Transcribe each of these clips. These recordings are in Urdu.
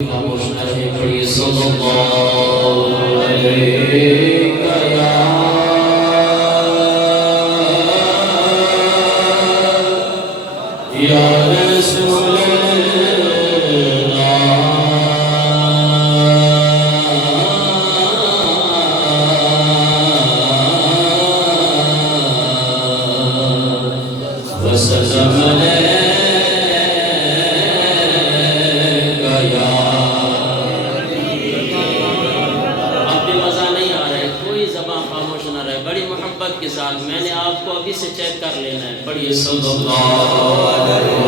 خاموش رہے پڑھی صلی اللہ علیہ یا رسول اللہ وسلم کے ساتھ میں نے آپ کو ابھی سے چیک کر لینا ہے. پڑھیے صلی اللہ علیہ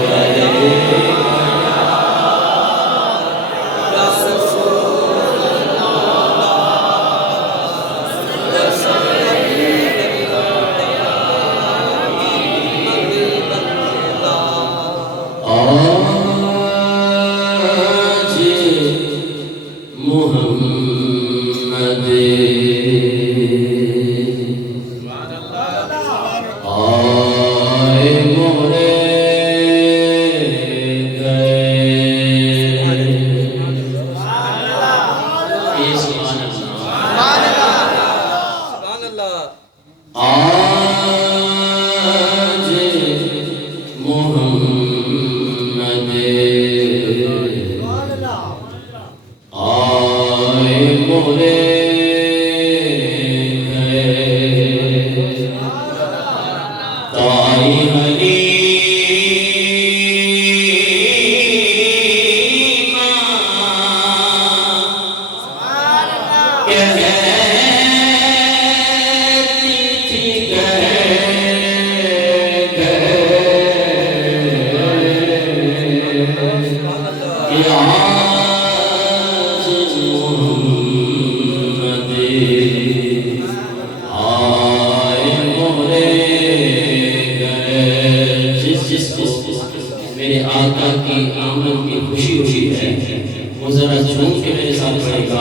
میرے آقا کی آمد کی خوشی ہوئی ہے وہ ذرا جھوم کے میرے ساتھ پڑھے گا.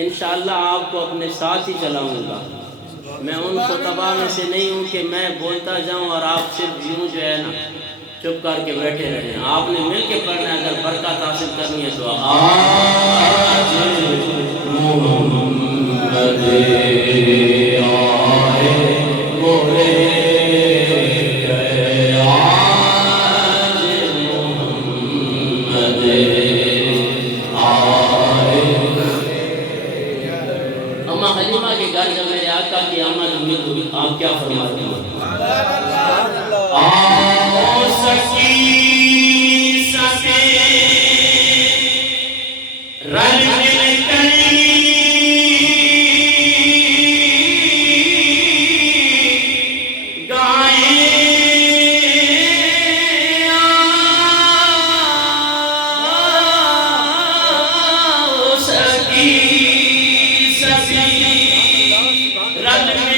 انشاءاللہ آپ کو اپنے ساتھ ہی چلاؤں گا. میں ان خطبہ میں سے نہیں ہوں کہ میں بولتا جاؤں اور آپ صرف یوں جو ہے نا چپ کر کے بیٹھے رہیں. آپ نے مل کے پڑھنا ہے. اگر برکت حاصل کرنی ہے تو آپ کیا فرماتے ہیں؟ آؤ سکی سکے رل مل کر گائیں آؤ سکی سکی رل مل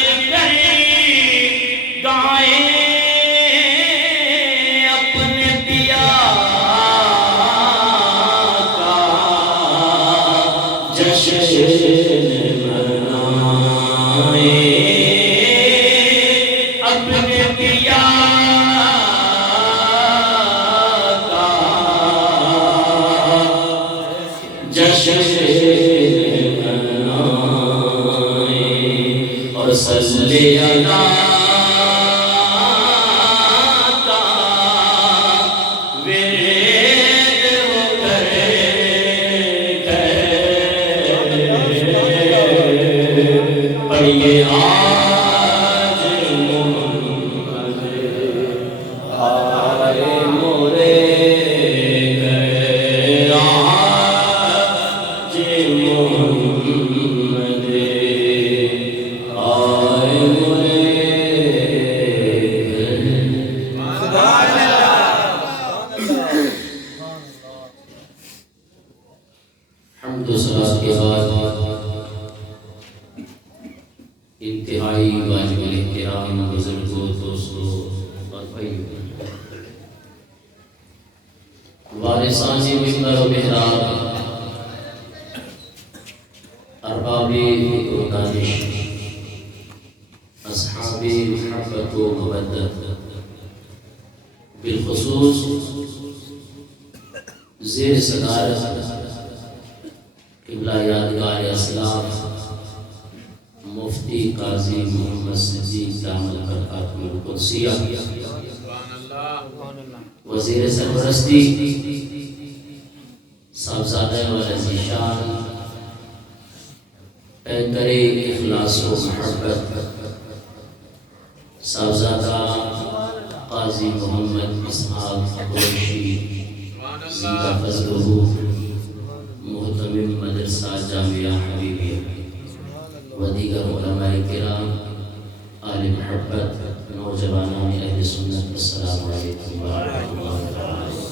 اور صلی اللہ کا ورد ہو کرے پڑھیے آج محمد آئے مورے گئے آج محمد آئے مورے گئے. حمد و ثنا کے بعد انتہائی واجب الاحترام بزرگوں دوستوں اور بھائیوں وارثان منبر و محراب ارباب فکر و دانش اصحاب محبت و مودت بالخصوص زیر صدارت قبلہ یادگار اسلاف مفتی قاضی محمد صدیق دامت برکاتہ القدسیہ وزیر سرپرستی صاحبزادہ والعزیز شان پیکر اخلاص و محبت صاحبزادہ قاضی محمد اسحاق قریشی زیدہ فضلہ محتمم مدرسہ جامعہ حبیبیہ و دیگر علماء کرام آل محبت نوجوانان اہل سنت السلام علیکم ورحمۃ اللہ وبرکاتہ.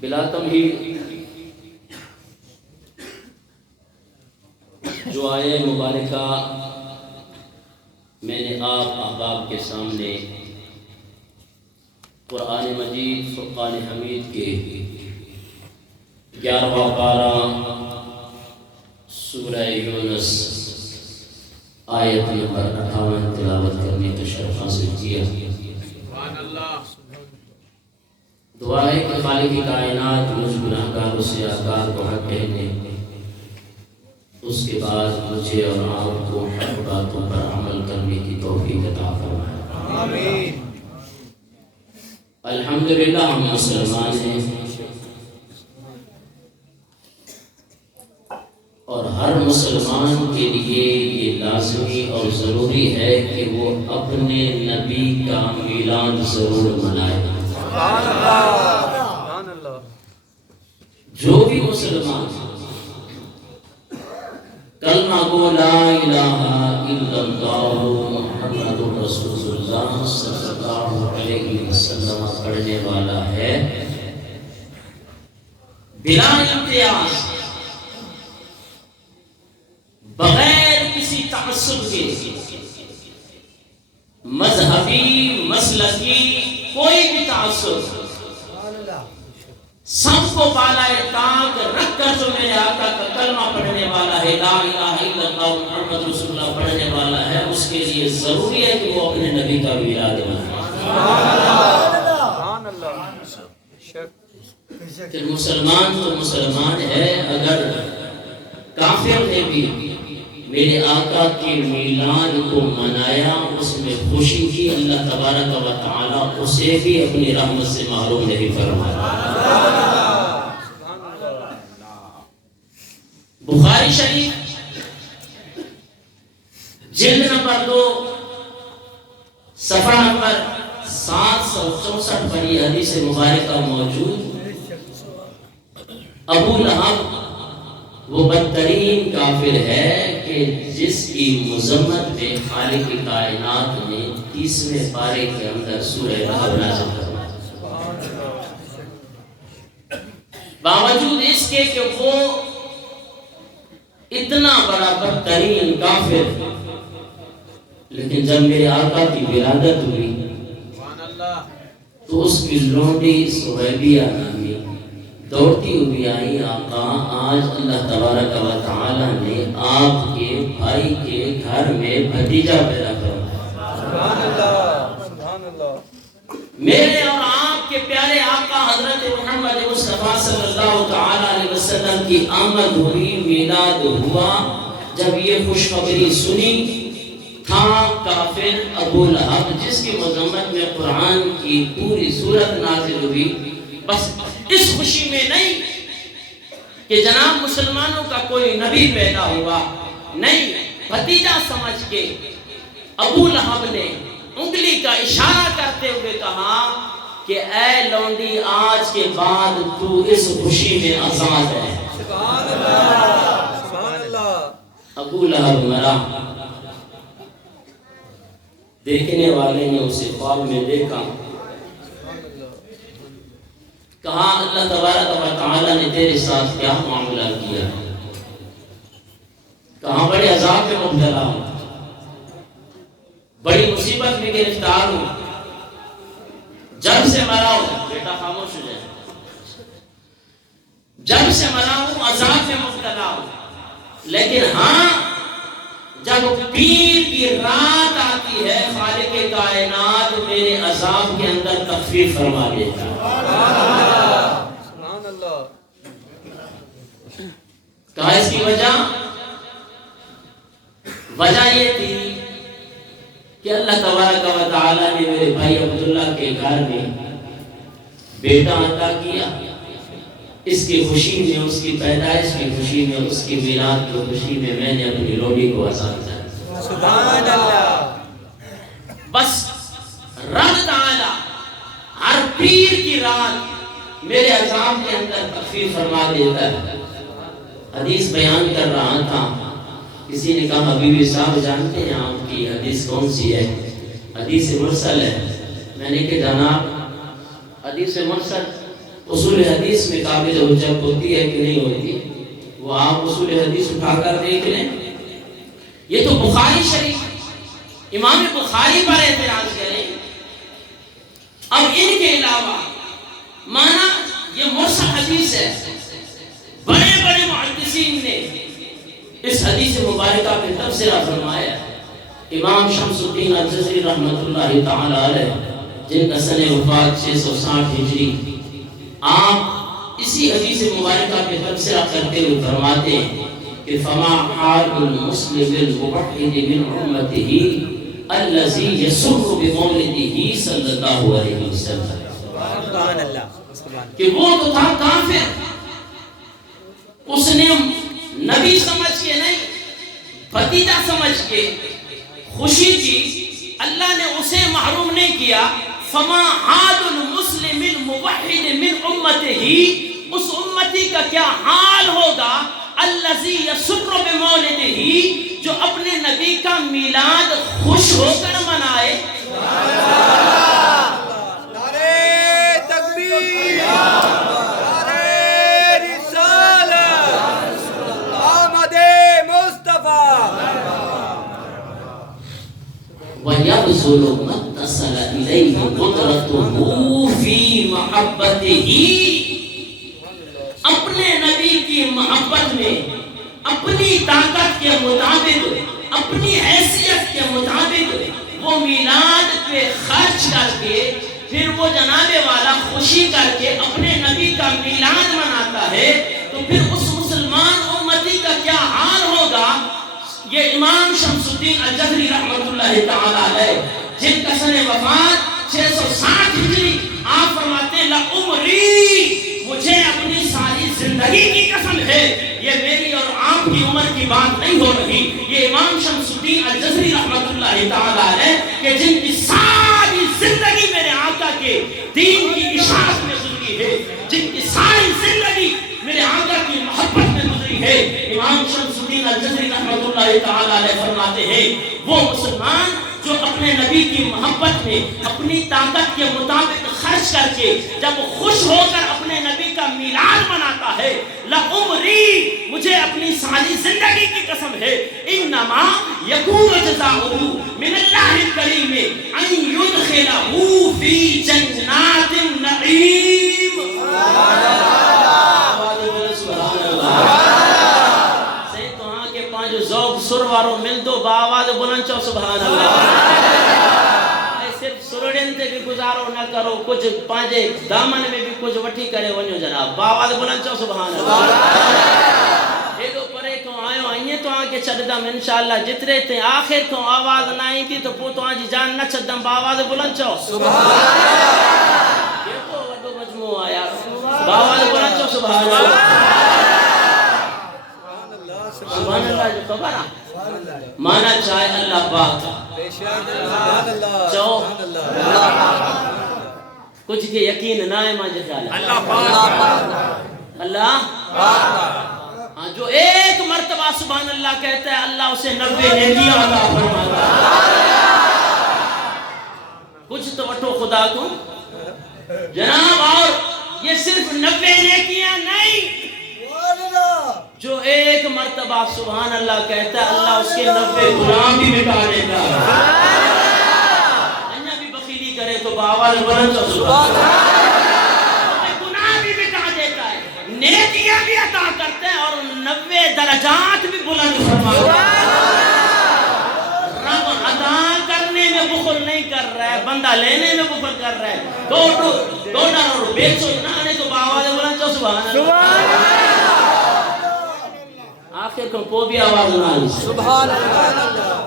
بلا تمہید جو آئے مبارکہ میں نے آپ احباب کے سامنے قرآن مجید فرقان حمید کے 11واں پارہ سورہ یونس آیت نمبر 58 تلاوت کرنے کا شرف حاصل کیا. دعا ہے کہ خالق کائنات مجھ گناہگاروں سے آگار کو حق کہنے، اس کے بعد مجھے اور آپ کو حق باتوں پر عمل کرنے کی توفیق عطا فرمائے. آمین. الحمدللہ ہم مسلمان ہیں اور ہر مسلمان کے لیے یہ لازمی اور ضروری ہے کہ وہ اپنے نبی کا میلاد ضرور منائے. جو بھی مسلمان کلمہ گو لا الہ الا اللہ محمد رسول اللہ صلی اللہ علیہ وسلم پڑھنے والا ہے بلا امتیاز، بغیر کسی تعصب کے، مذہبی مسلکی کوئی بھی تعصب، سب کو بالائے طاق رکھ کر جو میرے آقا کا کلمہ پڑھنے والا ہے، لا الہ الا اللہ محمد رسول اللہ پڑھنے والا ہے، اس کے لیے ضروری ہے کہ وہ اپنے نبی کا ولاد کہ مسلمان تو مسلمان ہے، اگر کافر نے بھی میرے آقا کے میلاد کو منایا، اس میں خوشی کی، اللہ تبارک و تعالی اسے بھی اپنی رحمت سے محروم نہیں فرمایا۔ بخاری شریف جلد نمبر 2 صفحہ نمبر 764 پر یہ حدیث مبارکہ موجود۔ ابو لہب وہ بدترین کافر ہے کہ جس کی مذمت میں خالق کائنات نے 30ویں پارے کے اندر سورہ لہب نازل فرمایا، باوجود اس کے کہ وہ اتنا بڑا بدترین کافر، لیکن جب میرے آقا کی ولادت ہوئی تو اس کی لونڈی سہیبیہ نامی دوڑتی ہوئی آئی، آقا آج اللہ تبارک و تعالی نے آپ کے بھائی کے گھر میں بھتیجا پیدا فرمایا۔ میرے اور آپ کے پیارے آقا حضرت محمد مصطفیٰ صلی اللہ تعالی علیہ وسلم کی آمد ہوئی، میلاد ہوا۔ جب یہ خوشخبری سنی، تھا کافر ابو لہب جس کی مذمت میں قرآن کی پوری سورت نازل ہوئی، بس اس خوشی میں نہیں کہ جناب مسلمانوں کا کوئی نبی پیدا ہوا، نہیں، بھتیجا سمجھ کے ابو لہب نے انگلی کا اشارہ کرتے ہوئے کہا کہ اے لونڈی آج کے بعد تو اس خوشی میں آزاد ہے۔ سبحان اللہ، سبحان اللہ۔ ابو لہب مرا، دیکھنے والے نے اسے خواب میں دیکھا، کہا اللہ تبارک و تعالی نے تیرے ساتھ کیا معاملہ کیا؟ کہا بڑے عذاب میں مبتلا ہوں، بڑی مصیبت میں گرفتار ہوں، جب سے مرا ہوں، بیٹا خاموش ہو جائے، جب سے مرا ہوں عذاب میں مبتلا ہوں، لیکن ہاں جب پیر کی رات آتی ہے خالق کائنات میرے عذاب کے اندر تخفیف فرما دیتا ہے۔ کہا اس کی وجہ یہ تھی کہ اللہ تبارک و تعالی نے میرے بھائی عبداللہ کے گھر میں بیٹا عطا کیا، اس کی خوشی میں، اس کی پیدائش کی خوشی میں، اس کی میلاد کی خوشی میں میں نے اپنی لوڈی کو آزاد کیا۔ سبحان اللہ۔ بس رب تعالی ہر پیر کی رات میرے عذاب کے اندر تخفیف فرما دیتا ہے۔ حدیث بیان کر رہا تھا، کسی نے کہا حبیبی صاحب جانتے ہیں آپ کی حدیث کون سی ہے؟ حدیث مرسل ہے۔ میں نے کہا جناب حدیث مرسل اصول حدیث میں قابل حجت ہوتی ہے کہ نہیں ہوتی؟ وہ آپ اصول حدیث اٹھا کر دیکھ لیں، یہ تو بخاری شریف، امام بخاری پر اعتراض کریں۔ اب ان کے علاوہ مانا یہ مرسل حدیث ہے، بڑے بڑے محدثین نے اس حدیث مبارکہ پہ تبصرہ فرمایا۔ امام شمس الدین الجزری رحمۃ اللہ تعالی علیہ جن کا سن وفات 660 ہجری، آپ اسی حدیث مبارکہ پہ تبصرہ کرتے ہوئے فرماتے ہیں کہ فما حال المسلم الموحد من امته الذي يسر بمولده صلی اللہ علیہ وسلم، سبحان اللہ، کہ وہ تو تھا کافر، اس نے نبی سمجھ کے نہیں بھتیجا سمجھ کے خوشی کی، اللہ نے اسے محروم نہیں کیا۔ فما عاد المسلم الموحد من امته اس امتی کا کیا حال ہوگا الذی یسر بمولدہ، جو اپنے نبی کا میلاد خوش ہو کر منائے. نعرہ تکبیر، نعرہ رسالت، آمد مصطفیٰ. وَيَبْذُلُ مَا اتصل إِلَيْهِ قُدْرَتُهُ فِي مَحَبَّتِهِ، اپنے نبی کی محبت میں اپنی طاقت کے مطابق، اپنی حیثیت کے مطابق وہ میلاد پہ خرچ کر کے پھر وہ جناب والا خوشی کر کے اپنے نبی کا میلاد مناتا ہے، تو پھر اس مسلمان امتی کا کیا حال ہوگا. یہ امام شمس الدین الجزری رحمۃ اللہ تعالی علیہ، جن کا سن وفات 660 ہجری، آپ فرماتے ہیں لعمری، مجھے اپنی ساری زندگی کی قسم ہے، یہ میری اور آپ کی عمر کی بات نہیں ہو رہی، یہ امام شمس الدین الجزری رحمۃ اللہ تعالی علیہ کہ جن کی ساری زندگی میرے آقا کے دین کی اشاعت میں گزری ہے، جن کی ساری زندگی میرے آقا کی محبت میں گزری ہے. امام شمس الدین الجزری رحمۃ اللہ تعالی علیہ فرماتے ہیں وہ مسلمان جو اپنے نبی کی محبت میں اپنی طاقت کے مطابق خرچ کر کے جب خوش ہو کر اپنے نبی کا میلاد مناتا ہے، لعمری، مجھے اپنی ساری زندگی کی قسم ہے، انما یکون جزاؤہ من اللہ الکریم ان یدخلہ فی جنات النعیم. ذوق سر وارو مل دو باواز بلند چو سبحان اللہ. صرف سرڑین تے بھی گزارو نہ کرو، کچھ پانجے دامن میں بھی کچھ وٹھی کرے ونجو جناب. باواز بلند چو سبحان اللہ. ایڈو پرے کو آئیو آئیے تو آن کے چھڑدم انشاءاللہ، جترے تے آخر کو آواز نہ آئی تھی تو پو تو آن جی جان نہ چھڑدم. باواز بلند چو سبحان اللہ. یہ تو وڈو مجموع آیا. باواز بلند چو سبحان اللہ. سبحان اللہ جو خبر ہے مانا چاہے اللہ پاک چاہو کچھ کے یقین نہ ہے ماجھے خیال ہے اللہ جو ایک مرتبہ سبحان اللہ کہتا ہے اللہ اسے 90 نیکیاں عطا فرماتا ہے. کچھ تو وٹھو خدا کو جناب. اور یہ صرف 90 نیکیاں نہیں، جو ایک مرتبہ سبحان اللہ کہتا ہے اللہ اس کے 90 غلام بھی مٹا دیتا ہے. انیا بھی بخیلی کرے تو باواز بلند چو سبحان اللہ. گناہ بھی مٹا دیتا ہے، نیکیاں بھی عطا کرتے ہیں اور 90 درجات بھی بلند فرماتا ہے. رب عطا کرنے میں بخل نہیں کر رہا ہے، بندہ لینے میں بخل کر رہا ہے. ڈالر اور بیچو نہ آنے تو باواز بلند چو سبحان اللہ. آخر کو بھی آواز نہ آئی سبحان اللہ.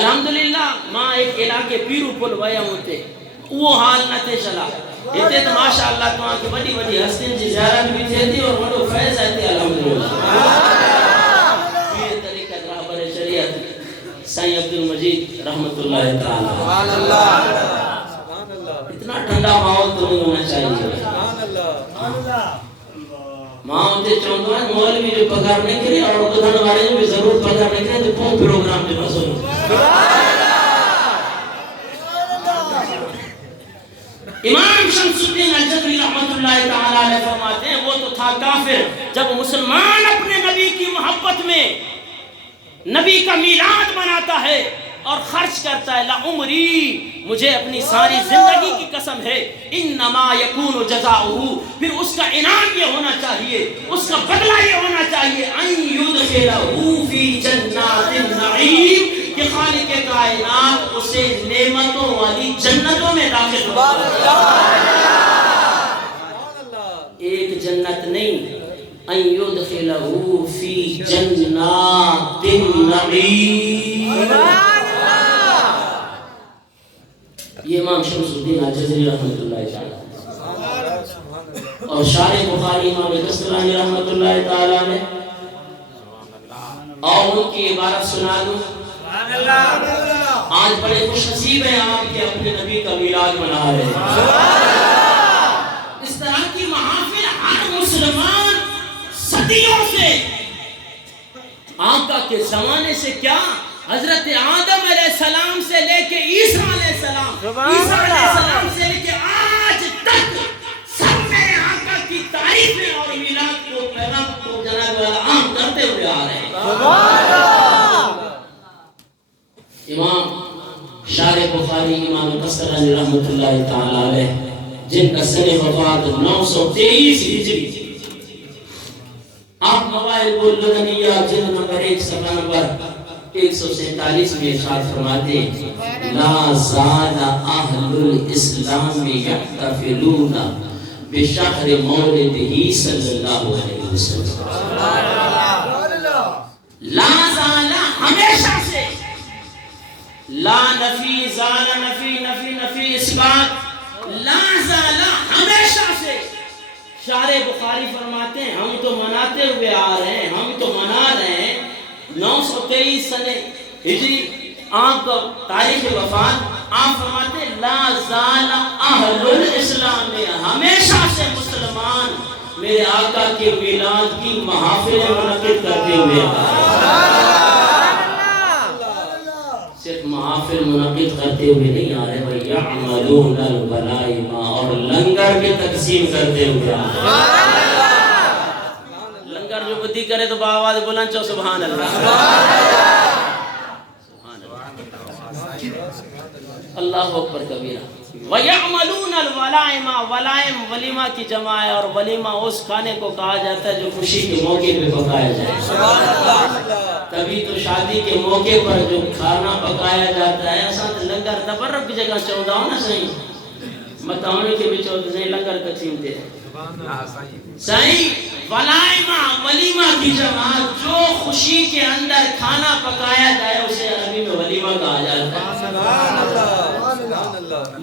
الحمدللہ ماں ایک علاقے پیرو پل ویا ہوتے وہ حال نہ تے چلا اتنے تو ماشاءاللہ تو آن کی بڑی بڑی ہستین جی زیارت بھی تھے تھی اور بڑو فیض آتے الحمدللہ. یہ طریقہ رہبر شریعت سائیں عبدالمجید رحمت اللہ تعالی. اتنا ٹھنڈا ماحول تو نہیں ہونا چاہیے. ماں ہوتے چاہتا ہے مولوی جو پکار نہیں کرے اور بدھن والے جو بھی ضرور پکار نہیں کرے تو کون پروگرام جو مسئول. امام شمس الدین الجزری رحمت اللہ تعالی علیہ فرماتے ہیں وہ تو تھا کافر، جب مسلمان اپنے نبی کی محبت میں نبی کا میلاد مناتا ہے اور خرچ کرتا ہے لعمری، مجھے اپنی ساری زندگی کی قسم ہے، انما یکون جزاؤہ، پھر اس کا انعام یہ ہونا چاہیے، اس کا بدلہ یہ ہونا چاہیے ان یدخلہ فی جنات النعیم، کہ خالق کائنات اسے نعمتوں والی جنتوں میں داخل ہوگا. ایک جنت نہیں، ان یدخلہ فی جنات النعیم. یہ امام شمس الدین الجزری رحمت اللہ تعالی اور شارح بخاری امام قسطلانی رحمت اللہ تعالی نے اور ان کی عبارت سنا دوں. آج بڑے خوش نصیب ہیں آپ کے اپنے نبی کا میلاد منا رہے ہیں. اس طرح کی محافل صدیوں سے آقا کے زمانے سے کیا حضرت آدم علیہ السلام سے لے کے عیسیٰ علیہ السلام، عیسیٰ علیہ السلام سے لے کے آج تک سب میرے آقا کی تعریفیں اور میلاد کو پیغام کو جناب والا عام کرتے ہوئے آ رہے ہیں۔ امام شارح بخاری امام قسطلانی رحمۃ اللہ تعالی علیہ جن کا سن وفات 923 ہجری، آپ موائل اللدنیہ جلد نمبر 1 صفحہ نمبر 147 میں ارشاد فرماتے ہیں لا زال اہل الاسلام یحتفلون بشہر مولدہ صلی اللہ علیہ وسلم۔ لا زال ہمیشہ سے، لا نفی زال نفی نفی نفی اثبات، لا زال ہمیشہ سے شارح بخاری فرماتے ہیں ہم تو مناتے ہوئے آ رہے ہیں، ہم تو منا رہے ہیں 923 سنے ہجری آپ کا تاریخ وفات، آپ فرماتے ہیں لا زال اہل الاسلام میں ہمیشہ سے مسلمان میرے آقا کے میلاد کی محافلیں منعقد کرتے ہوئے صرف محافل منعقد کرتے ہوئے نہیں آ رہے وَيَعْمَلُونَ الْوَلَائِمَ اور لنگر بھی تقسیم کرتے ہوئے آ رہے۔ لنگر جو بدی کرے تو باواز بلند چو سبحان اللہ، اللہ اکبر کبیرہ۔ وَيَعْمَلُونَ الْوَلَائِمَ، ولائم ولیمہ کی جمع ہے، اور ولیمہ اس کھانے کو کہا جاتا ہے جو خوشی کے موقع پہ پکایا جائے۔ تبھی تو شادی کے موقع پر جو کھانا پکایا جاتا ہے ایسا لنگر تبرک کی جگہ چودہ ہو نا صحیح متعاونے کے بھی چودہ نہیں لنگر تقسیم دے صحیح ولائمہ ولیمہ کی جماعت جو خوشی کے اندر کھانا پکایا جائے اسے عربی میں ولیمہ کہا جاتا ہے۔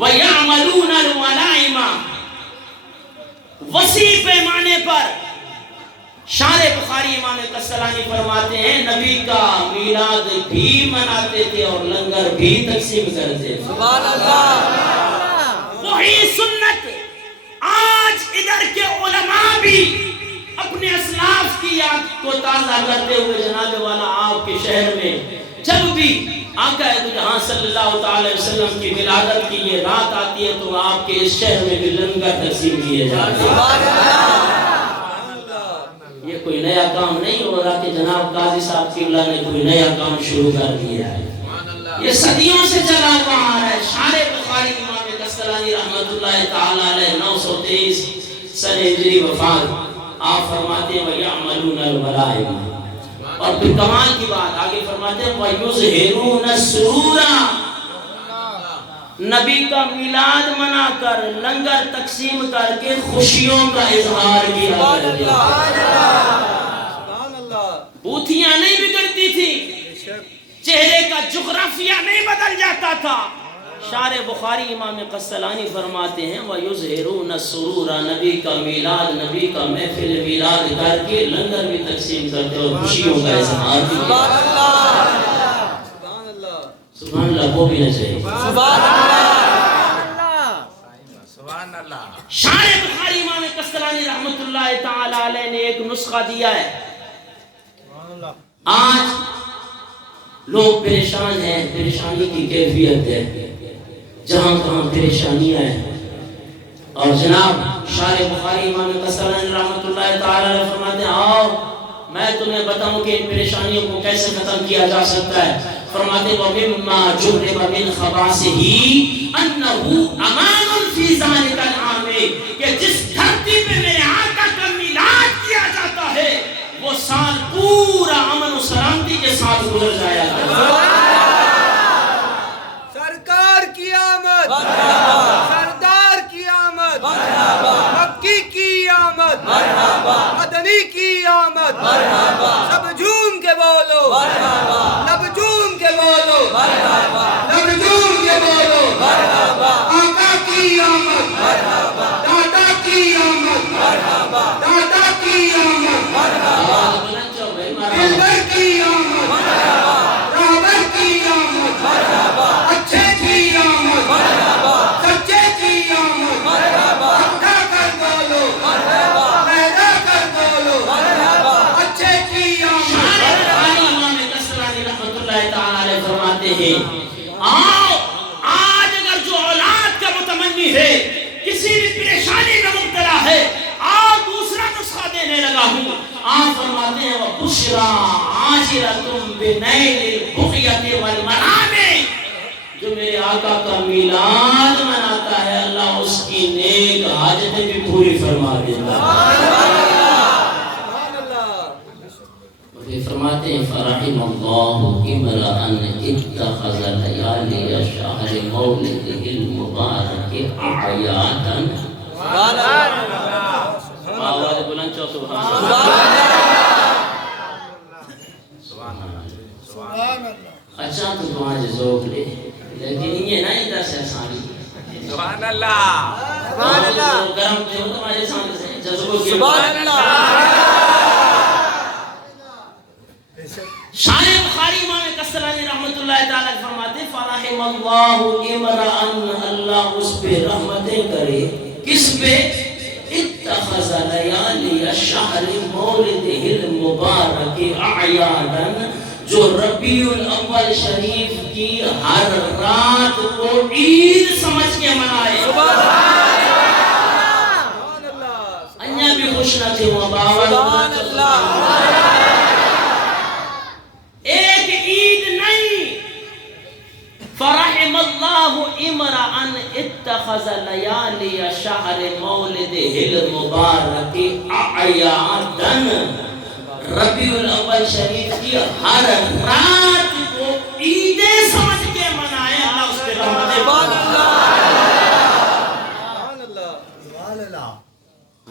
وَيَعْمَلُونَ الْوَلَائِمَ، وسیع پیمانے پر شارح بخاری امام قسطلانی فرماتے ہیں نبی کا میلاد بھی مناتے تھے اور لنگر بھی تقسیم کرتے تھے۔ سبحان اللہ، وہی سنت آج ادھر کے علماء بھی اپنے اسلاف کی یاد کو تازہ کرتے ہوئے جناب والا آپ کے شہر میں جب بھی آقا دو جہاں صلی اللہ تعالی وسلم کی ولادت کی یہ رات آتی ہے تو آپ کے اس شہر میں بھی لنگر تقسیم کیے جاتے ہیں۔ یہ کوئی نیا کام نہیں ہو رہا کہ جناب قاضی صاحب کی اللہ نے کوئی نیا کام شروع کر دیا ہے، یہ صدیوں سے چلا ہوا آ رہا ہے۔ شارح بخاری امام قسطلانی رحمۃ اللہ تعالی علیہ 923 سنہ ہجری وفات، آپ فرماتے ہیں وَيَعْمَلُونَ الْوَلَائِمَ، اور پھر کمال کی بات آگے فرماتے ہیں وَيُظْهِرُونَ السُّرُورَ، نبی کا میلاد منا کر لنگر تقسیم کر کے خوشیوں کا اظہار کیا کرتے بوتھیاں نہیں بگڑتی تھی، چہرے کا جغرافیہ نہیں بدل جاتا تھا۔ شارح بخاری امام قسطلانی فرماتے ہیں وَيُظْهِرُونَ السُّرُورَ، نبی کا میلاد نبی کا محفل میلاد کر کے لنگر بھی تقسیم کرتے اور خوشیوں کا اظہار کیا۔ سبحان اللہ، وہ بھی نہ چاہیے۔ سبحان اللہ۔ شارح بخاری امام قسطلانی رحمت اللہ تعالی علیہ نے ایک نسخہ دیا ہے۔ آج لوگ پریشان ہیں، پریشانی کی کیفیت ہے، جہاں کہاں پریشانیاں ہیں، اور جناب شارح بخاری امام قسطلانی رحمت اللہ تعالی علیہ فرماتے ہیں آؤ میں تمہیں بتاؤں کہ ان پریشانیوں کو کیسے ختم کیا جا سکتا ہے۔ فرماتے وَمِمَّا جُرِّبَ مِنْ خَبَاسِهِ أَنَّهُ أَمَانٌ فِي ذَلِكَ الْعَامِ، کہ جس دھرتی پہ میرے آقا کا میلاد کیا جاتا ہے وہ سال پورا امن و سلامتی کے ساتھ گزر جایا ہے۔ سرکار کی آمد، سردار کی آمد، مکی کی آمد، مدنی کی آمد، سب جھوم کے بولو، لب جھوم کے بولو، لب جھوم کے بولو، آقا کی آمد، دادا کی آمد، دادا کی آمد، دلبر کی آمد، رابر کی آمد، اچھے کی آمد، سچے کی آمد، اٹھا کر بولو، پیدا کر بولو، ہوں. آپ فرماتے ہیں وَبُشْرَى عَاجِلَةٌ بِنَيْلِ الْبُغْيَةِ وَالْمَنَامِ. جو میرے آقا کا میلاد مناتا ہے اللہ اس کی نیک حاجتیں بھی پوری فرما دیتا ہے. یہ فرماتے ہیں فرحم اللہ امرأ اتخذ لیالی شہر مولدہ المبارک اعیادا. آواز بلند چو سبحان اللہ. اچھا تو تمہارے ذوق لے لیکن یہ نہیں دس آسانی. سبحان اللہ سبحان اللہ. گرم جو تمہارے سامنے سے جذبوں کے سبحان اللہ. شان بخاری امام کسرانی رحمت اللہ تعالی فرماتے فرحم اللہ امرأ اللہ اس پہ رحمتیں کرے. کس پہ؟ اتخذ لیالی الشہر مولدہ المبارک اعیادا. جو ربیع الاول شریف کی ہر رات کو عید سمجھ کے منائے. انیا بھی خوش نہ تھے وہ بابا. ایک عید نہیں. فرحم اللہ امرأ اتخذ لیالی شہر مولدہ المبارک اعیادا. ربیع الاول شریف کی ہر رات کو عیدیں سمجھ کے منائے. اللہ اس پہ رحمت دے.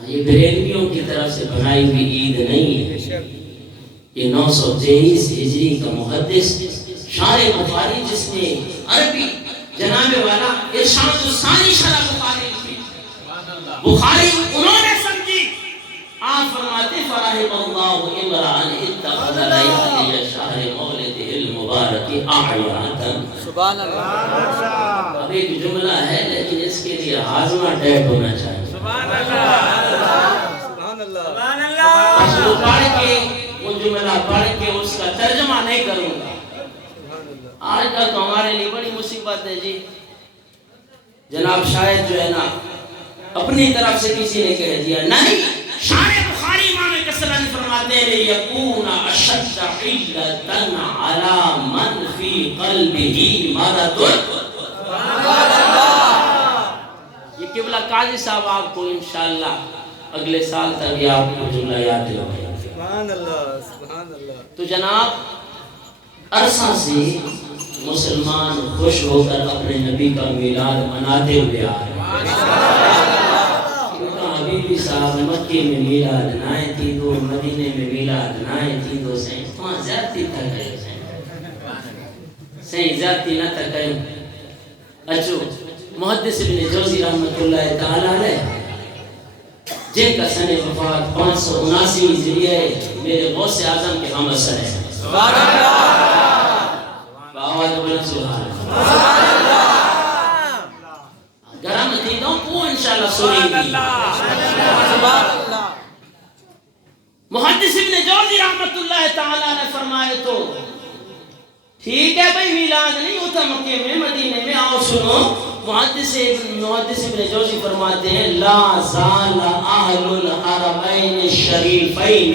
یہ بریلویوں کی طرف سے بنائی ہوئی عید نہیں ہے. یہ 923 ہجری کا محدث شارح بخاری جس نے عربی جناب والا ارشاد الثانی شرح بخاری کی بخاری انہوں نے سمجھی. آپ فرماتے فرحم اللہ امرأ اتخذ لیالی شہر مولدہ المبارک اعیادا. سبحان اللہ. اب ایک جملہ ہے لیکن اس کے لیے ہاضمہ ٹیپ ہونا چاہیے. سبحان اللہ سبحان اللہ سبحان اللہ. وہ پڑھ کے وہ جملہ پڑھ کے اس کا ترجمہ نہیں کروں گا. آج تک ہمارے لیے بڑی مصیبت ہے جی. جناب شاید جو ہے نا اپنی طرف سے کسی نے کہہ دیا نہیں. شارح بخاری امام کسرانی فرماتے ہیں یکون اشد علتا علی من فی قلبہ مرض. یہ قبلہ قاضی صاحب آپ کو انشاءاللہ اگلے سال تک یہ آپ کو جملہ یاد دلائیں. سبحان اللہ سبحان اللہ. تو جناب عرصہ سے مسلمان خوش ہو کر اپنے نبی کا میلاد مناتے ہوئے آ رہے ہیں. حبیبی صاحب مکے میں میلاد نائے تھی دو, مدینے میں میلاد نائے تھی دو. سہیں وہاں زیادتی تھا کرے سہیں زیادتی نہ تھا کرے. اچھو محدث ابن جوزی رحمت اللہ تعالیٰ علیہ جن کا سن وفات 579 ہجری ہے میرے غوث اعظم کے ہم اثر ہے. سبحان اللہ. باواز بلند سبحان اللہ. گرم دیدوں کو انشاءاللہ سنیں گی. سبحان اللہ. محدث ابن جوزی رحمت اللہ تعالیٰ نے فرمائے تو ٹھیک ہے بھئی میلاد نہیں ہوتا مکے میں مدینے میں. آؤ سنو. محدث ابن جوزی فرماتے ہیں لا زال اہل الحرمین الشریفین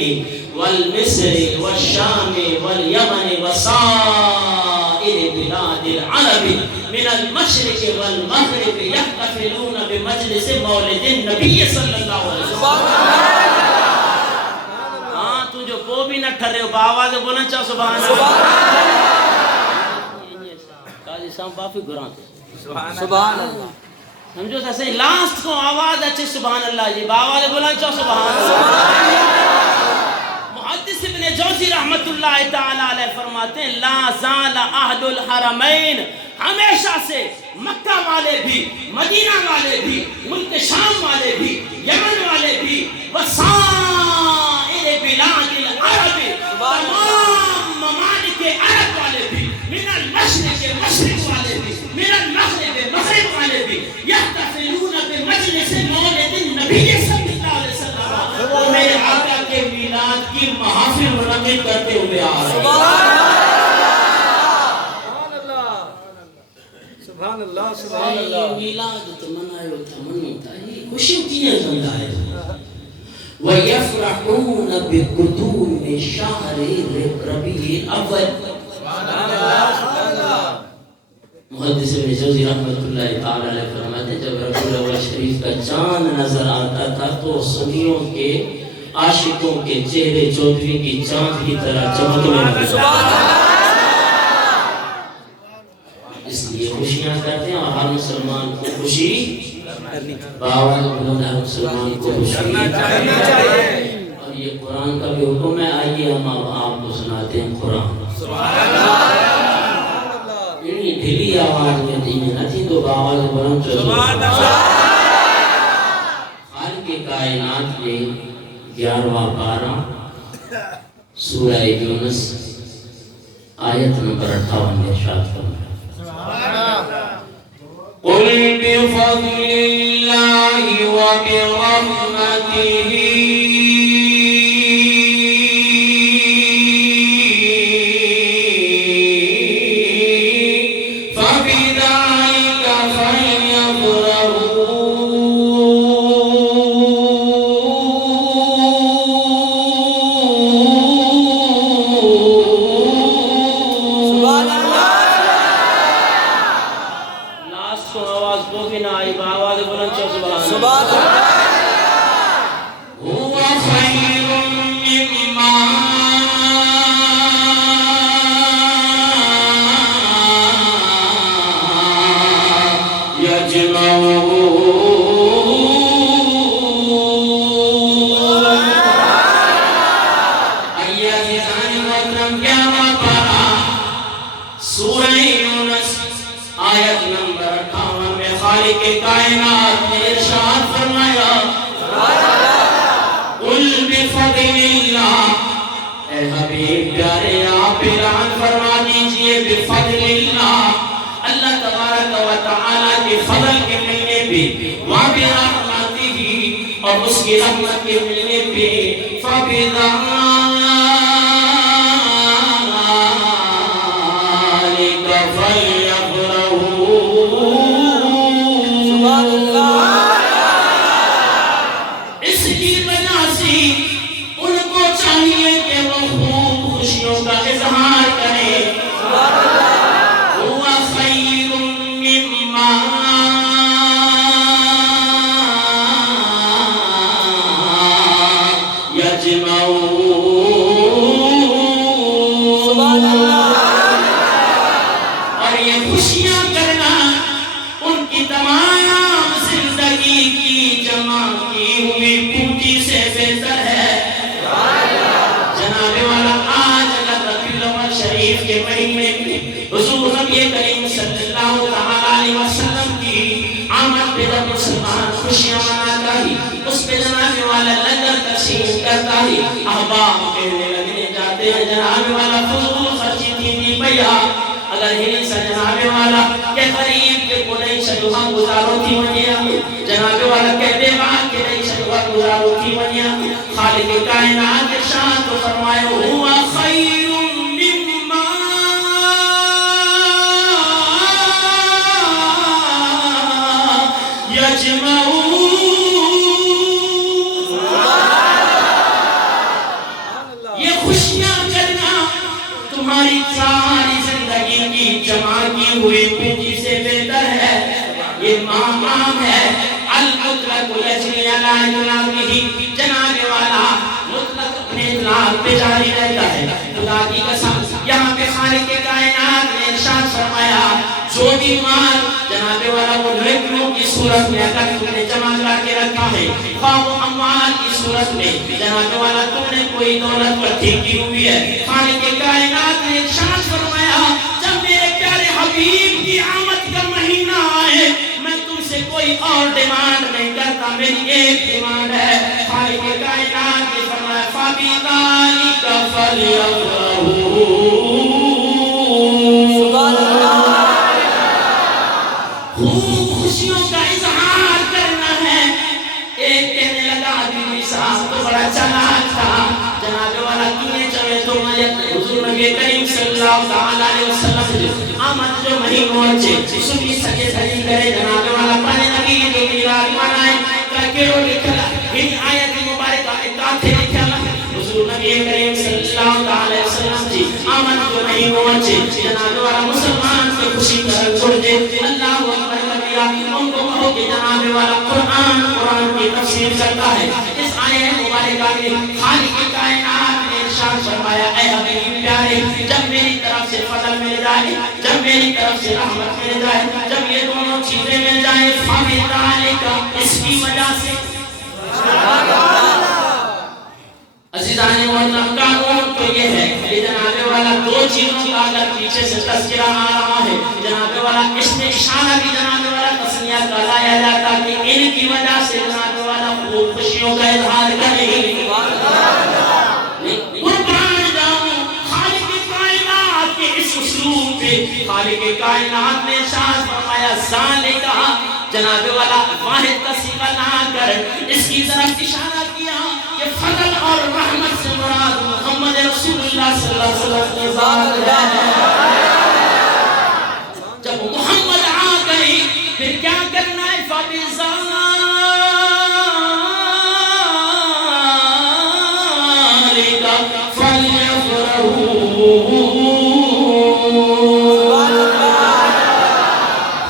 والمصر والشام والیمن وسائر بلاد العرب من المشرق والمغرب يحتفلون بمجلس مولد النبی صلی اللہ علیہ وسلم. ہاں تو جو کو بھی نہ ٹھرے ہو باواز بلند چاہو سبحان اللہ. قاضی صاحب کافی گراں تھے. سبحان اللہ. سمجھو تھا صحیح لاسٹ کو آواز اچھے سبحان اللہ جی باواز بلند چاہو سبحان اللہ. محدث ابن جوزی رحمت اللہ تعالیٰ علیہ فرماتے ہیں لا زال اہل الحرمین ہمیشہ سے مکہ والے بھی مدینہ والے بھی ملک شام والے بھی یمن والے بھی وسائر بلاد العرب تمام ممالک عرب والے بھی من المشرق مشرق والے بھی من المغرب مغرب والے بھی یحتفلون بمجلس مولد النبی صلی اللہ علیہ وسلم. وہ میرے آقا کے میلاد کی محافل منعقد کرتے ہوئے آ رہے سبحان اللہ سبحان اللہ. میلاد تو منائے ہوتا منوتا یہ خوشی کیے زندہ ہے. وَيَفْرَحُونَ بِقُدُومِ شَهْرِ رَبِيعِ الْأَوَّلِ. محدث ابن جوزی رحمۃ اللہ تعالی علیہ فرماتے ہیں جب ربیع الاول شریف کا چاند نظر آتا تھا تو سنیوں کے عاشقوں کے چہرے چودھویں کی چاند کی طرح چمکنے لگے. اس لیے خوشیاں کرتے ہیں اور ہر مسلمان کو خوشی باوال بلند ہر مسلمان کو خوشی کرنی چاہیے. اور یہ قرآن کا بھی حکم ہے. آئیے ہم آپ کو سناتے ہیں قرآن. ڈھیلی آواز میں دینی نہ تھی تو باوال بلند خالق کائنات کے 11واں پارہ سورہ یونس آیت نمبر 58 میں ارشاد فرمایا قل بفضل اللہ وبرحمتہ اور اس کی رحمت کے ملنے پہ فَبِذَلِكَ فَلْيَفْرَحُوا. سبحان اللہ. اس کی وجہ سے ان کو چاہیے کہ وہ خوب خوشیوں کا اظہار کریں. سبحان اللہ. هُوَ خَيْرٌ مِّمَّا احباب کہنے لگنے جاتے ہیں جناب والا فضول خرچی تھی بھیا اگر ہی سا جناب والا کہ قریب کے کو نہیں شدوہاں گزارو تھی ونیا جناب والا کہتے بات کہ نہیں شدوہاں گزارو تھی ونیا خالق کائنات شان تو فرمائے ہوا خیر مما یجمعون. تمہاری ساری زندگی کی جمع کی ہوئی پونجی سے بہتر ہے. یہ مام ہے المطلق لجلی علی جنابہ جناب والا مطلق اپنے اطلاق پہ جاری رہتا ہے. خدا کی قسم یہاں پہ خالق کائنات نے ارشاد فرمایا جو بھی مال جناب والا وہ نیکیوں کی صورت میں اگر تم نے جمع کر کے رکھا ہے خواب و اموال کی صورت میں جناب والا تم نے کوئی دولت اکٹھی کی ہوئی ہے خالق کائنات نے ارشاد فرمایا جب میرے پیارے حبیب کی آمد کا مہینہ آئے میں تم سے کوئی اور ڈیمانڈ نہیں کرتا میری ایک ڈیمانڈ ہے خالق کائنات نے فرمایا فَبِذَلِكَ فَلْيَفْرَحُوا. سبحان اللہ. خوب خوشیوں کا اظہار کرنا ہے. ایک کہنے لگا حبیبی صاحب تو بڑا چلاک تھا جناب والا کیوں چلے تو حضور نبی کریم صلی اللہ علیہ وسلم آمد جو مہینوں اچھے سنی سکے سجی کرے جناب والا پانے نبی جو میرا ایمان آئے کڑکیڑوں لکھلا ان آیت مبارکہ ہاتھ لکھا حضور نبی کریم صلی اللہ علیہ وسلم جی آمن تو نہیں پہنچے جناب والا مسلمان کی خوشی کر چھوڑ دے اللہ اکبر کبیرہ ان کو کہو کہ جناب والا قرآن کی تفسیر کرتا ہے اس آیہ مبارکہ میں خالق کائنات نے ارشاد فرمایا اے حبیب پیارے جب میری طرف سے فضل مل جائے جب میری طرف سے رحمت مل جائے جب یہ دونوں چیزیں مل جائیں فَبِذَلِكَ اس کی وجہ سے عزیزان محترم قانون تو یہ ہے کہ جناب والا دو چیزوں کا اگر پیچھے سے تذکرہ آ رہا ہے جناب والا اس میں اشارہ بھی جناب والا تسمیہ کا لایا جاتا کہ ان کی وجہ سے جناب والا خوب خوشیوں کا اظہار کریں قربان جاؤں خالق کائنات کے اس اسلوب پہ خالق کائنات نے ارشاد فرمایا ذالکہ جناب والا واحد کا صیغہ لا کر اس کی طرف اشارہ کیا کہ فضل اور رحمت سے مراد محمد رسول اللہ صلی اللہ علیہ وسلم کی ذات ہے جب محمد آ گئی پھر کیا کرنا ہے فَبِذَلِكَ فَلْيَفْرَحُوا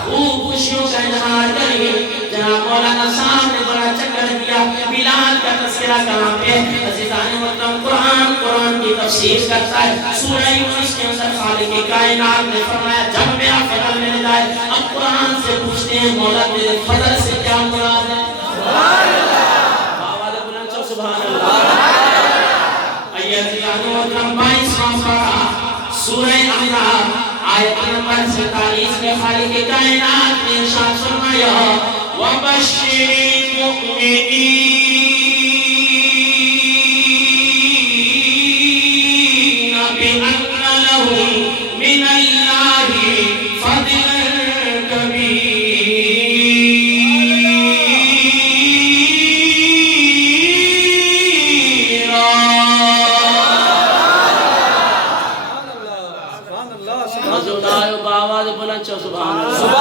خوب خوشیوں کا اظہار کریں جناب مولانا صاحب نے بڑا چکر دیا بلال کا تذکرہ کہاں پہ عزیزان محترم قرآن کی تفسیر کرتا ہے سورہ یونس کے اندر خالق کائنات نے فرمایا جب میرا فضل مل جائے اب قرآن سے پوچھتے ہیں مولا تیرے فضل سے کیا مراد ہے سبحان اللہ آواز بلند چو سبحان اللہ آئیے عزیزان محترم 22واں پارہ سورہ انعام آیت نمبر 47 میں خالق کائنات نے ارشاد فرمایا وَبَشِّرِ الْمُؤْمِنِينَ بِأَنَّ لَهُم مِّنَ اللَّهِ فَضْلًا کبیرا سبحان اللہ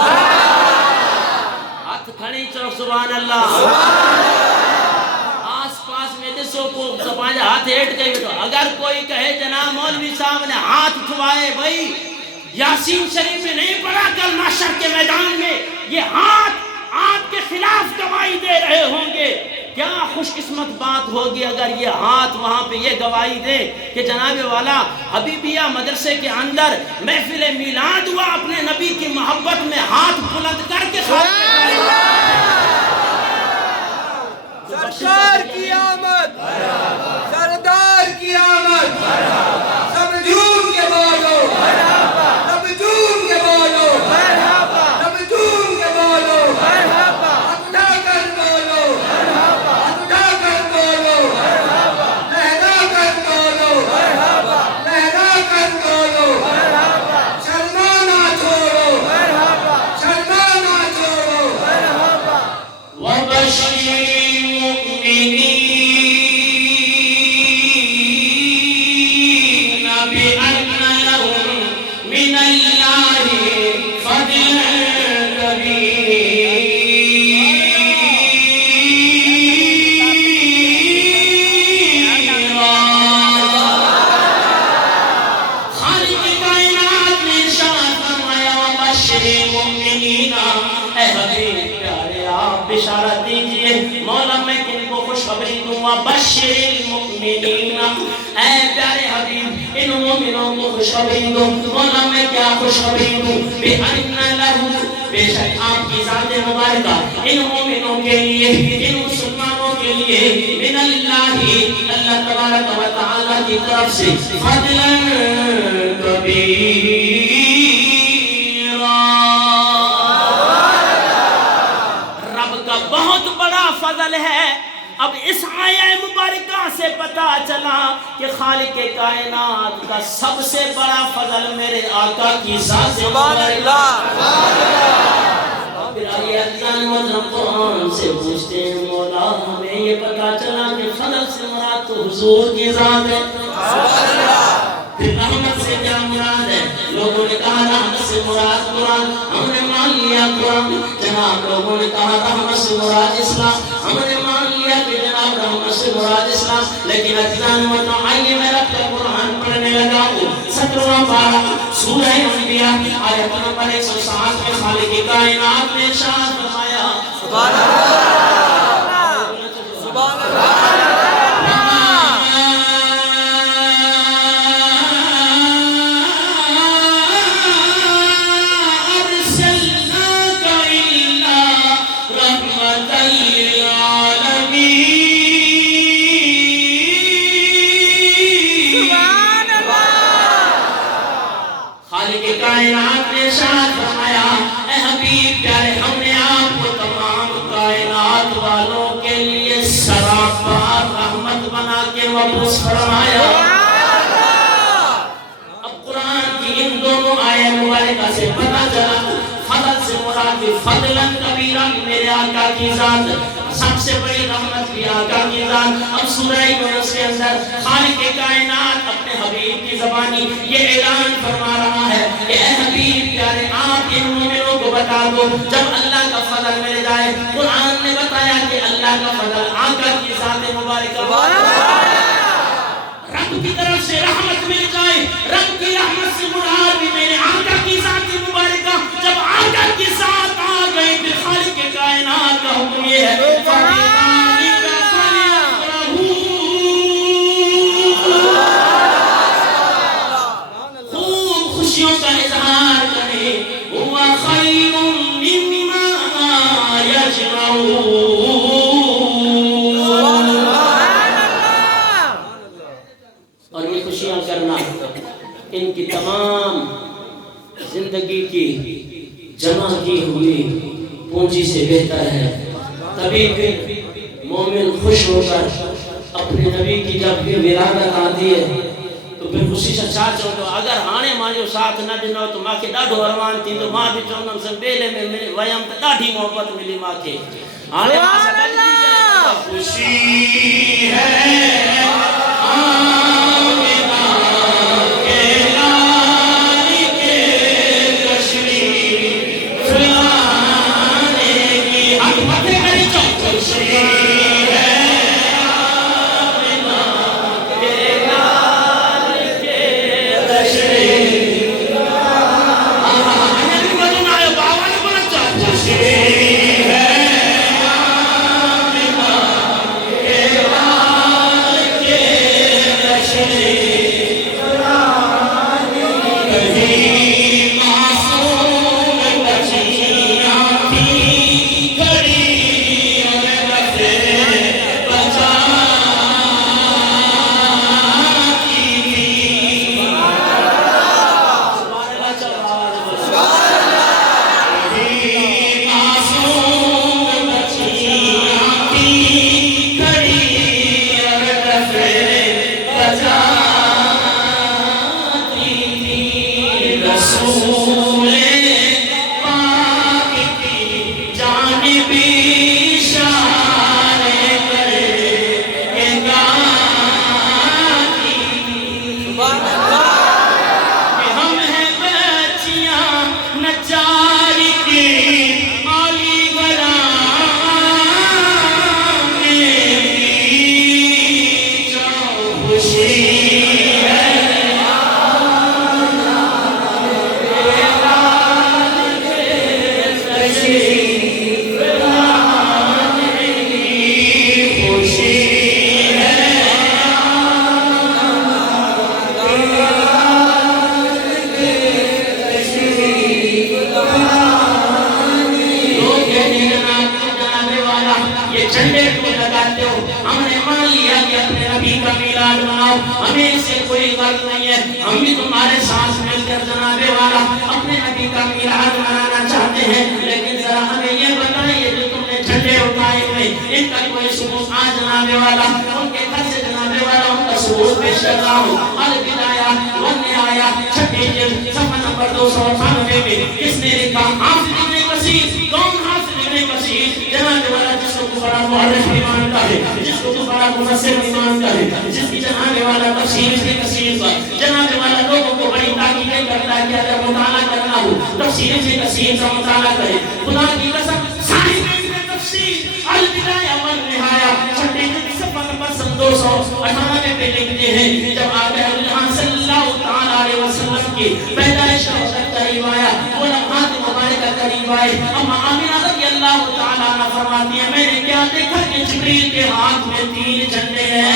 ہاتھ کھڑی چو سبحان اللہ آس پاس میں دسو کو زبان ہاتھ ہیٹ گئی تو اگر کوئی کہے جناب مولوی صاحب نے ہاتھ اٹھوائے بھائی یاسین شریف میں نہیں پڑھا کل محشر کے میدان میں یہ ہاتھ آپ کے خلاف گواہی دے رہے ہوں گے کیا خوش قسمت بات ہوگی اگر یہ ہاتھ وہاں پہ یہ گواہی دے کہ جناب والا حبیبیہ مدرسے کے اندر محفل میلاد ہوا اپنے نبی کی محبت میں ہاتھ بلند کر کے سرکار کی آمد سردار کی آمد سب جھوم کے بولو سب جھوم کے بولو سب جھوم کے بولو اٹھا کر بولو اٹھا کر بولو لہرا کر بولو لہرا کر بولو شرمانا چھوڑو شرمانا چھوڑو وَبَشِّرِ بشارت دیجئے مولا میں کن کو خوشخبری دوں وَبَشِّرِ الْمُؤْمِنِينَ اے پیارے حبیب ان مومنوں کو خوشخبری دوں مولا میں کیا خوشخبری دوں بِأَنَّ لَهُ بے شک آپ کی ذات مبارکہ ان مومنوں کے لیے ان مسلمانوں کے لیے من اللہ اللہ تبارک و تعالی کی طرف سے فضلا کبیرا بہت بڑا فضل ہے اب اس آیہ مبارکہ سے پتا چلا کہ خالق کائنات کا سب سے بڑا فضل میرے آقا کی ذات مبارکہ پھر آئیے اللہ قرآن سے پوچھتے ہیں مولا ہمیں یہ پتا چلا کہ فضل سے مراد تو حضور کی ذات ہے پھر رحمت سے کیا مراد ہے لوگوں نے کہا رحمت سے مراد قرآن ہم نے مان لیا قرآن جناب لوگوں نے کہا رحمت سے مراد اسلام ہم نے مان لیا کہ جناب رحمت سے مراد اسلام. لیکن اجزان مطلب آئیے میں رب کا قرآن پڑھنے لگا ہوں. 17واں پارہ سورہ انبیاء آیت نمبر 107 میں خالق کائنات نے ارشاد فرمایا سبحان اللہ سبحان اللہ کائنات نے ارشاد فرمایا اے حبیب پیارے ہم نے آپ کو تمام کائنات والوں کے لیے سراپار رحمت بنا کے مبعوث فرمایا. اب قرآن کی ان دونوں آیت مبارکہ سے پتہ چلا فضل سے مراد فضلا کبیرا میرے آقا کی ذات سب سے بڑی رحمت بھی آقا کی ذات. اب سورہ یونس کے اندر خالق کائنات اپنے حبیب کی زبانی یہ اعلان فرما رہا ہے کہ اے حبیب پیارے آپ ان مومنوں کو بتا دو جب اللہ کا فضل مل جائے. قرآن نے بتایا کہ اللہ کا فضل آقا کی ذات مبارکہ رب کی طرف سے رحمت مل جائے. رب کی رحمت سے مراد بھی میرے آقا کی ذات مبارکہ جب آقا کی ذات آ گئی پھر خالق کائنات کا حکم یہ ہے خوب خوشیوں کا اظہار کرے ہوا خیر مما یجمعون. اور یہ خوشیاں کرنا ان کی تمام زندگی کی جمع کی ہوئی پونجی سے بہتر ہے. تبھی پھر مومن خوش ہو کر اپنے نبی کی جب بھی ولادت آتی ہے تو پھر خوشی سے چاہ چاہو اگر آنے مانجو ساتھ نہ دنو تو ماں کے ڈاڑھو ارمان تھی تو ماں بھی چونم سے بیلے میں ویم تا ڈاڑھی محبت ملی ماں کے آنے ماں سے بلدی جائے خوشی ہے ہمیں سے کوئی غرض نہیں ہے. ہم بھی تمہارے ساتھ مل کر جناب والا اپنے نبی کا میلاد منانا چاہتے ہیں. لیکن ذرا ہمیں یہ بتائیے جو تم نے جھنڈے اٹھائے ہوئے ان کا کوئی ثبوت آ جناب والا ان کے گھر سے جناب والا ان کا ثبوت پیش کر رہا ہوں. البدایہ والنہایہ چھٹی جلد صفحہ نمبر 298 میں کس نے لکھا؟ حافظ ابن کثیر. کون حافظ ابن کثیر؟ جناب والا جس کو بڑا مؤرخ بھی مانتا ہے, جس کو بڑا مفسر بھی مانتا ہے, جس کی جناب والا تفسیر ابن کثیر کا جناب والا لوگوں کو بڑی تاکیدیں کرتا ہے کہ اگر مطالعہ کرنا ہو تفسیر ابن کثیر کا مطالعہ کرے. خدا کی قسم صاحب ابن تفسیر البدایہ والنہایہ چھٹی جلد صفحہ نمبر 298 پہ لکھتے ہیں جب آقا جہاں صلی اللہ تعالیٰ علیہ وسلم کی پیدائش کا وقت قریب آیا، وہ لمحات مبارکہ قریب آئے، اما آمنہ رضی اللہ تعالیٰ عنہ فرماتی ہیں میں نے کیا دیکھا کہ جبریل کے ہاتھ میں 3 جھنڈے ہیں،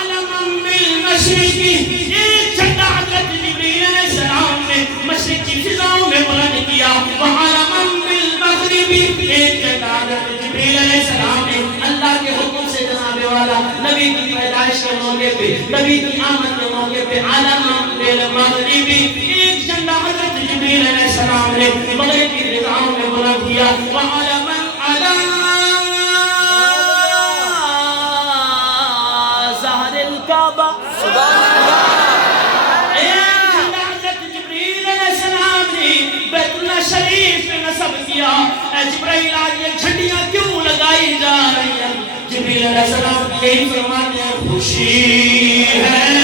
علماً بالمشرقی، ایک جھنڈا حضرت جبریل علیہ السلام نے مشرق کی فضاؤں میں بلند کیا، وعلماً بالمغربی، ایک جھنڈا حضرت جبریل علیہ السلام نے اللہ کے حکم سے جناب والا نبی کی پیدائش کے موقع پہ، نبی کی آمد کے موقع پہ علماً بالمغربی، ایک جھنڈا حضرت جبریل علیہ السلام نے مغرب کی فضاؤں میں بلند کیا، وعلماً علی ظہر الکعبہ، بیت اللہ شریف میں نصب کیا، اے جبرائیل آج یہ جھنڈیاں کیوں لگائی جا رہی ہیں؟ جبریل علیہ السلام یہی فرماتے ہیں خوشی ہے